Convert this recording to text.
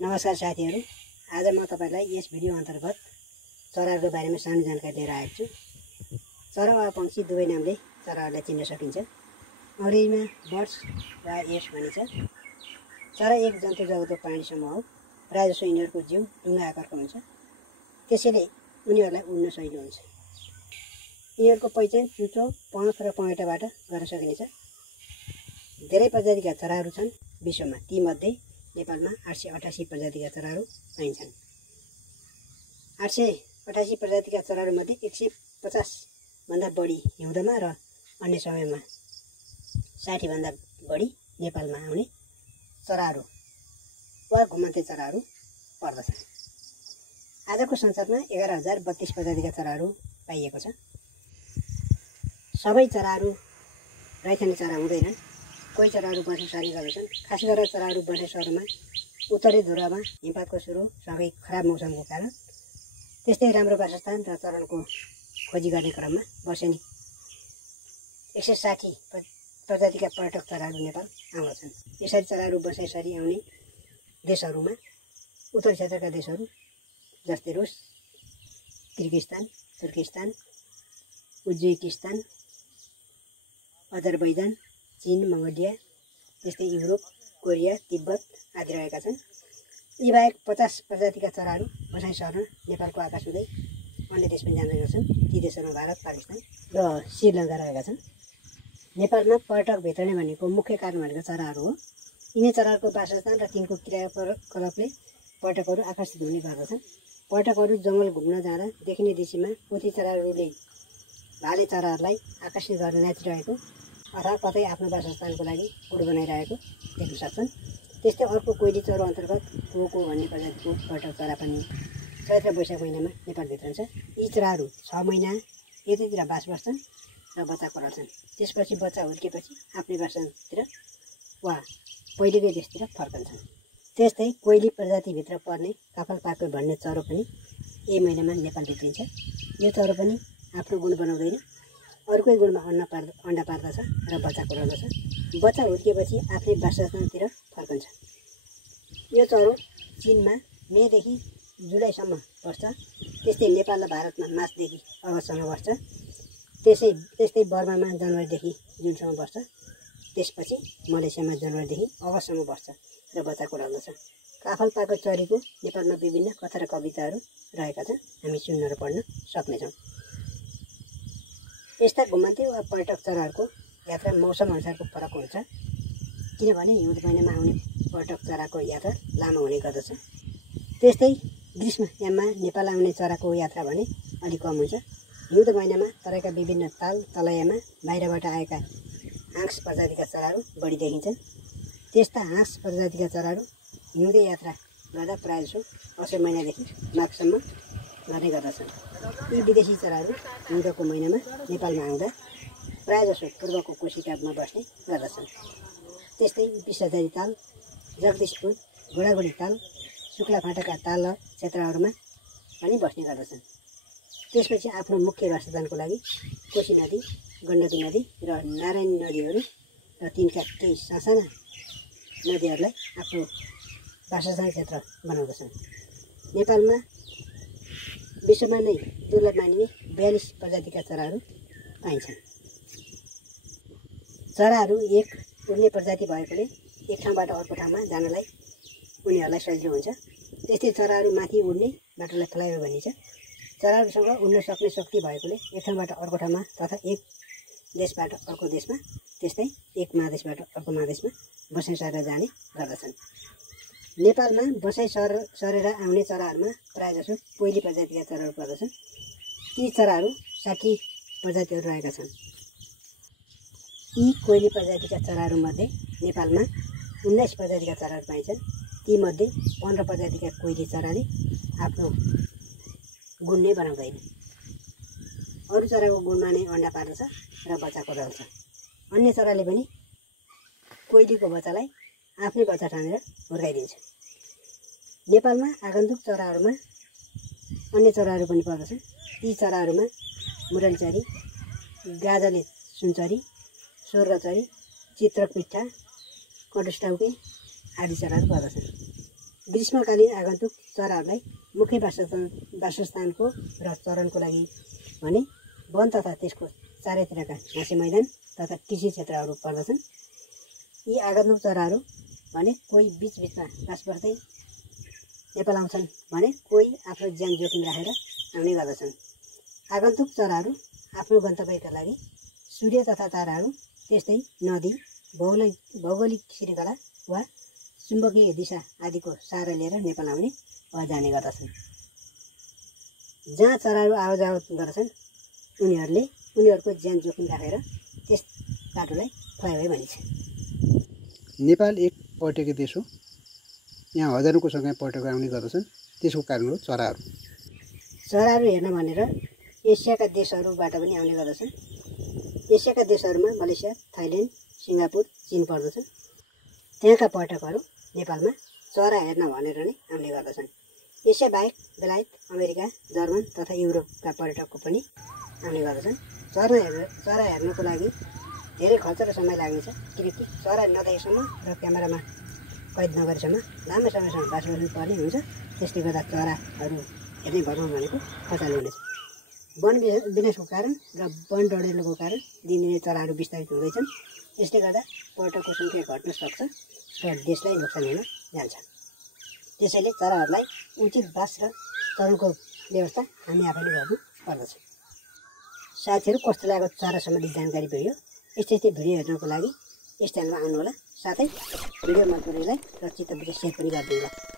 नमस्कार साथीहरू, आज म तपाईलाई यस भिडियो अन्तर्गत चराहरूको बारेमा सानो जानकारी लिएर आएको छु। चरा वा पंक्षी दुवै नामले चराहरूलाई चिन्न सकिन्छ। अंग्रेजीमा बर्ड्स वा एयर्स भनिन्छ। चरा एक जन्तु जगतको प्राणी समूह हो। प्रायजसो यिनीहरूको जिउ डुङ्गा आकारको हुन्छ, त्यसैले उनीहरूलाई उड्न सजिलो हुन्छ। यिनीहरूको पहिचान चुचो, पहुँच र पँहेटाबाट गर्न सकिनेछ। धेरै प्रजातिका चराहरू छन् विश्वमा। तीमध्ये नेपालमा 888 प्रजातिका चराहरू पाइन्छन्। 888 प्रजातिका चराहरूमध्ये 150 भन्दा बढी हिउँदमा र अन्य समयमा 60 भन्दा बढी नेपालमा आउने चराहरू वा घुमन्ते चराहरू पर्दछन्। आजको संसारमा 11,032 प्रजातिका चराहरू पाइएको छ। सबै चराहरू रैथाने चरा हुँदैनन्। कोही चराहरू बस्न सार्ने गर्दछन्। खास गरेर चराहरू बस्ने सहरमा उत्तरी ध्रुवमा हिमपातको सुरु सँगै खराब मौसमको कारण त्यस्तै राम्रो वासस्थान र चरणको खोजी गर्ने क्रममा वर्षेनी 160 प्रजातिका पर्यटक चराहरू नेपाल आउँदछन्। यसरी चराहरू बसाइसरी आउने देशहरूमा उत्तरी क्षेत्रका देशहरू जस्तै रुस, किर्गिस्तान, तुर्किस्तान, उज्बेकिस्तान, अजरबैजान, चीन, मङ्गोलिया, त्यस्तै युरोप, कोरिया, तिब्बत आदि रहेका छन्। यी बाहेक 50 प्रजातिका चराहरू बसाइ सर्न नेपालको आकाश हुँदै अन्य देश पनि जाने गर्छन्। ती देशहरूमा भारत, पाकिस्तान र श्रीलङ्का रहेका छन्। नेपालमा पर्यटक भित्रने भनेको मुख्य कारण भनेको चराहरू हो। यिनै चराहरूको वासस्थान र तिनको क्रियाकलापले पर्यटकहरू आकर्षित हुने गर्दछन्। पर्यटकहरू जङ्गल घुम्न जाँदा देखिने दृश्यमा पोथी चराहरूले भाले चराहरूलाई आकर्षित गर्न नाचिरहेको अथवा कतै आफ्नो वासस्थानको लागि गुड बनाइरहेको देख्न सक्छन्। त्यस्तै अर्को कोइली चरो अन्तर्गत कोको भन्ने प्रजातिको पर्यटक चरा पनि चैत्र वैशाख महिनामा नेपाल भित्रन्छ। यी चराहरू 6 महिना यतैतिर बास बस्छन् र बच्चा पराल्छन्। त्यसपछि बच्चा हुर्केपछि आफ्नै वासस्थानतिर वा पहिलेकै देशतिर फर्कन्छन्। त्यस्तै कोइली प्रजातिभित्र पर्ने काफलपाके भन्ने चरो पनि यही महिनामा नेपाल भित्रिन्छ। यो चरो पनि आफ्नो गुण बनाउँदैन, अर्कै गुणमा अन्डा पार्दछ र बच्चा पराल्दछ। बच्चा हुर्केपछि आफ्नै वासस्थानतिर फर्कन्छ। यो चरो चीनमा मेदेखि जुलाईसम्म बस्छ। त्यस्तै नेपाल र भारतमा मार्चदेखि अगस्तसम्म बस्छ। त्यस्तै बर्मामा जनवरीदेखि जुनसम्म बस्छ। त्यसपछि मलेसियामा जनवरीदेखि अगस्तसम्म बस्छ र बच्चा पराल्दछ। काफलपाके चरीको नेपालमा विभिन्न कथा र कविताहरू रहेका छन्, हामी सुन्न र पढ्न सक्नेछौँ। यस्ता घुमन्ते वा पर्यटक चराहरूको यात्रा मौसम अनुसारको फरक हुन्छ, किनभने हिउँद महिनामा आउने पर्यटक चराको यात्रा लामो हुने गर्दछ। त्यस्तै ग्रीष्मयाममा नेपाल आउने चराको यात्रा भने अलिक कम हुन्छ। हिउँद महिनामा तराईका विभिन्न ताल तलैयामा बाहिरबाट आएका हाँस प्रजातिका चराहरू बढी देखिन्छन्। त्यस्ता हाँस प्रजातिका चराहरू हिउँदे यात्रा गर्दा प्रायःजसो असोज महिनादेखि माघसम्म गर्ने गर्दछन्। यी विदेशी चराहरू हिउँदको महिनामा नेपालमा आउँदा प्रायःजसो पूर्वको कोशिकामा बस्ने गर्दछन्। त्यस्तै विषहजारी ताल, जगदीशपुर, घोडाघोडी ताल, शुक्लाफाटाका ताल क्षेत्रहरूमा पनि बस्ने गर्दछन्। त्यसपछि आफ्नो मुख्य वासस्थानको लागि कोशी नदी, गण्डकी नदी र नारायणी नदीहरू र तिनका केही सासाना नदीहरूलाई आफ्नो वासस्थान क्षेत्र बनाउँदछन्। नेपालमा विश्वमा नै दुर्लभ मानिने 42 प्रजातिका चराहरू पाइन्छन्। चराहरू एक उड्ने प्रजाति भएकोले एक ठाउँबाट अर्को ठाउँमा जानलाई उनीहरूलाई सजिलो हुन्छ। त्यस्तै चराहरू माथि उड्ने बाटोलाई फ्लाइओभर भनिन्छ। चराहरूसँग उड्न सक्ने शक्ति भएकोले एक ठाउँबाट अर्को ठाउँमा तथा एक देशबाट अर्को देशमा, त्यस्तै एक महादेशबाट अर्को महादेशमा बसाइ सरेर जाने गर्दछन्। नेपालमा बसाइ सरेर आउने चराहरूमा प्रायःजसो कोइली प्रजातिका चराहरू पर्दछन्। ती चराहरू 60 प्रजातिहरू रहेका छन्। यी कोइली प्रजातिका चराहरूमध्ये नेपालमा 19 प्रजातिका चराहरू पाइन्छन्। तीमध्ये 15 प्रजातिका कोइली चराले आफ्नो गुण नै बनाउँदैन। अरू चराको गुणमा नै अन्डा पार्दछ र बच्चा पराल्छ। अन्य चराले पनि कोइलीको बच्चालाई आफ्नै बच्चा ठानेर हुर्काइदिन्छ। नेपालमा आगन्तुक चराहरूमा अन्य चराहरू पनि पर्दछन्। ती चराहरूमा मुरलीचरी, गाजले सुनचरी, स्वर्गचरी, चित्रपिट्ठा, कटुसटाउके आदि चराहरू पर्दछन्। ग्रीष्मकालीन आगन्तुक चराहरूलाई मुख्य वासस्थानको र चरनको लागि भने वन तथा त्यसको चारैतिरका घाँसे मैदान तथा कृषि क्षेत्रहरू पर्दछन्। यी आगन्तुक चराहरू भने कोही बीचमा बास बस्दै नेपाल आउँछन् भने कोही आफ्नो ज्यान जोखिम राखेर आउने गर्दछन्। आगन्तुक चराहरू आफ्नो गन्तव्यका लागि सूर्य तथा ताराहरू त्यस्तै नदी भौगोलिक श्रृङ्खला वा चुम्बकीय दिशा आदिको सहारा लिएर नेपाल आउने वा जाने गर्दछन्। जहाँ चराहरू आवाजावत गर्दछन् उनीहरूको ज्यान जोखिम राखेर त्यस बाटोलाई फ्लाइवे भनिन्छ। नेपाल एक पर्यटकीय देश हो। यहाँ हजारौँको सङ्ख्यामा पर्यटक आउने गर्दछन्। त्यसको कारण हो चराहरू हेर्न भनेर एसियाका देशहरूबाट पनि आउने गर्दछन्। एसियाका देशहरूमा मलेसिया, थाइल्यान्ड, सिङ्गापुर, चीन पर्दछन्। त्यहाँका पर्यटकहरू नेपालमा चरा हेर्न भनेर नै आउने गर्दछन्। एसिया बाहेक बेलायत, अमेरिका, जर्मन तथा युरोपका पर्यटकको पनि आउने गर्दछन्। चरा हेर्नको लागि धेरै खर्च र समय लाग्नेछ, किनकि चरा नदेखेसम्म र क्यामेरामा कैद नगरेसम्म लामो समयसम्म बास गर्नु पर्ने हुन्छ। त्यसले गर्दा चराहरू हेर्ने भ्रमण भनेको खर्चाले हुनेछ। वन विनाशको कारण र वन डढेलोको कारण दिनदिनै चराहरू विस्तारित हुँदैछन्। यसले गर्दा पर्यटकको सङ्ख्या घट्न सक्छ र देशलाई नोक्सान हुन जान्छ। त्यसैले चराहरूलाई उचित बास र चरनको व्यवस्था हामी आफैले गर्नु पर्दछ। साथीहरू, कस्तो लाग्यो चरा सम्बन्धी जानकारी भिडियो? यस्तै भिडियो हेर्नको लागि यस च्यानलमा आउनुहोला। साथै भिडियो मन परेलाई र चित्त बुझेर सेयर पनि गरिदिनुहोला।